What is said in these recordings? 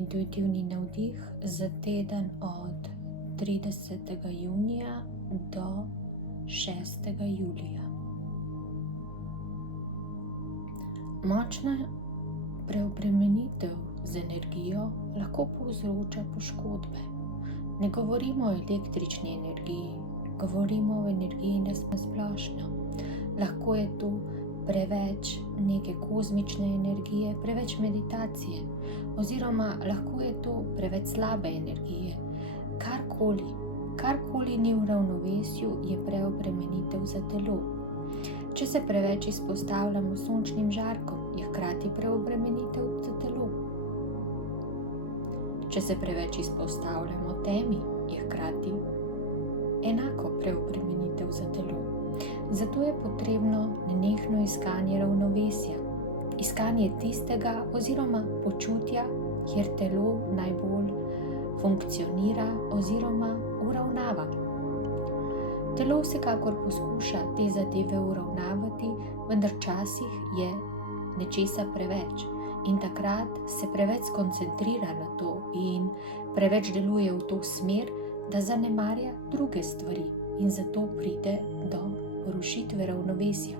intuitivni navdih za teden od 30. junija do 6. julija. Močna preobremenitev z energijo lahko povzroča poškodbe. Ne govorimo o električni energiji, govorimo o energiji na splošno. Lahko je tu preveč neke kozmične energije, preveč meditacije, oziroma lahko je to preveč slabe energije. Karkoli ni v ravnovesju, je preobremenitev za telo. Če se preveč izpostavljamo sončnim žarkom, je hkrati preobremenitev za telo. Če se preveč izpostavljamo temi, je hkrati enako preobremenitev za telo. Zato je potrebno nenehno iskanje ravnovesja, iskanje tistega oziroma počutja, kjer telo najbolj funkcionira oziroma uravnava. Telo vsekakor poskuša te zadeve uravnavati, vendar včasih je nečesa preveč in takrat se preveč skoncentrira na to in preveč deluje v to smer, da zanemarja druge stvari in zato pride do porušitve ravnovesja.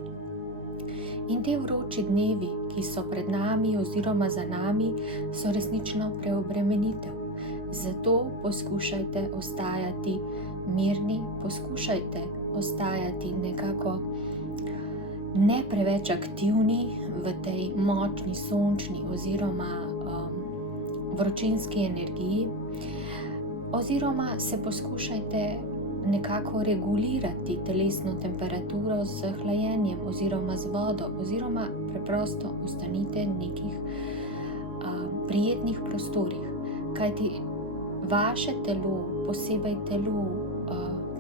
In te vroči dnevi, ki so pred nami oziroma za nami, so resnično preobremenitev. Zato poskušajte ostajati mirni, poskušajte ostajati nekako ne preveč aktivni v tej močni sončni oziroma vročinski energiji, oziroma se poskušajte nekako regulirati telesno temperaturo z hlajenjem oziroma z vodo, oziroma preprosto ostanite v nekih prijetnih prostorih, kajti vaše telo, posebej telo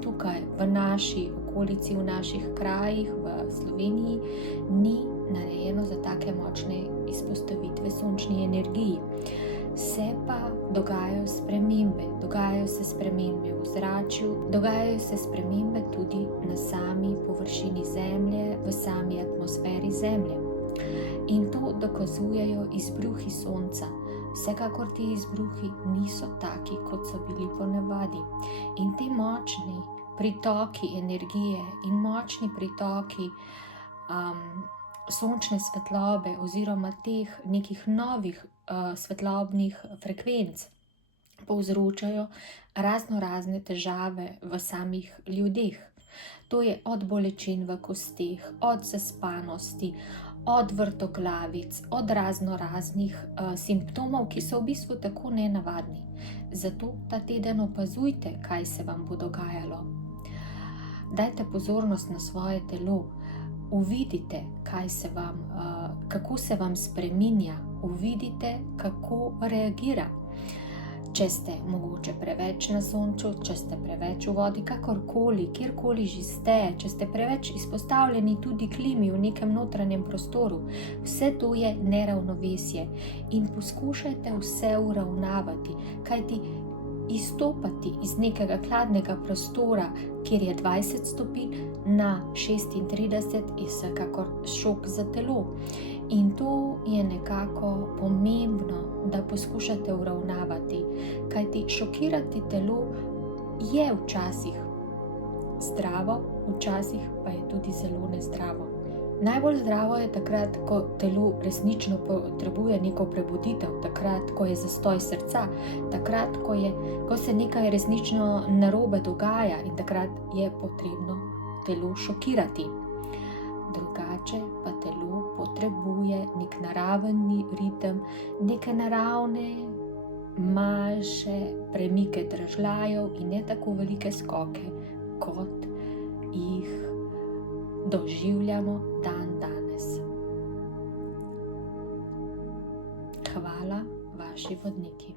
tukaj v naši okolici, v naših krajih, v Sloveniji, ni narejeno za take močne izpostavitve sončni energiji. Se pa dogajajo se spremembe v zračju, dogajajo se spremembe tudi na sami površini Zemlje, v sami atmosferi Zemlje. In to dokazujejo izbruhi Sonca. Vsekakor ti izbruhi niso taki, kot so bili ponavadi. In ti močni pritoki energije in močni pritoki sončne svetlobe oziroma teh nekih novih svetlobnih frekvenc povzročajo razne težave v samih ljudeh. To je od bolečin v kosteh, od zaspanosti, od vrtoglavic, od raznih simptomov, ki so v bistvu tako nenavadni. Zato ta teden opazujte, kaj se vam bo dogajalo. Dajte pozornost na svoje telo, uvidite, kako se vam spreminja, uvidite, kako reagira. Če ste mogoče preveč na sonču, če ste preveč v vodi, kakorkoli, kjerkoli že ste, če ste preveč izpostavljeni tudi klimi v nekem notranjem prostoru, vse to je neravnovesje in poskušajte vse uravnavati, kajti izstopati iz nekega hladnega prostora, kjer je 20 stopinj, na 36 je vsekakor šok za telo. In to je nekako pomembno, da poskušate uravnavati, kajti šokirati telo je včasih zdravo, včasih pa je tudi zelo nezdravo. Najbolj zdravo je takrat, ko telo resnično potrebuje neko prebuditev, takrat, ko je zastoj srca, takrat, ko se nekaj resnično narobe dogaja in takrat je potrebno telo šokirati. Drugače pa telo potrebuje nek naravni ritem, neke naravne manjše premike dražljajev in ne tako velike skoke, kot jih doživljamo danes. Hvala, vaši vodniki.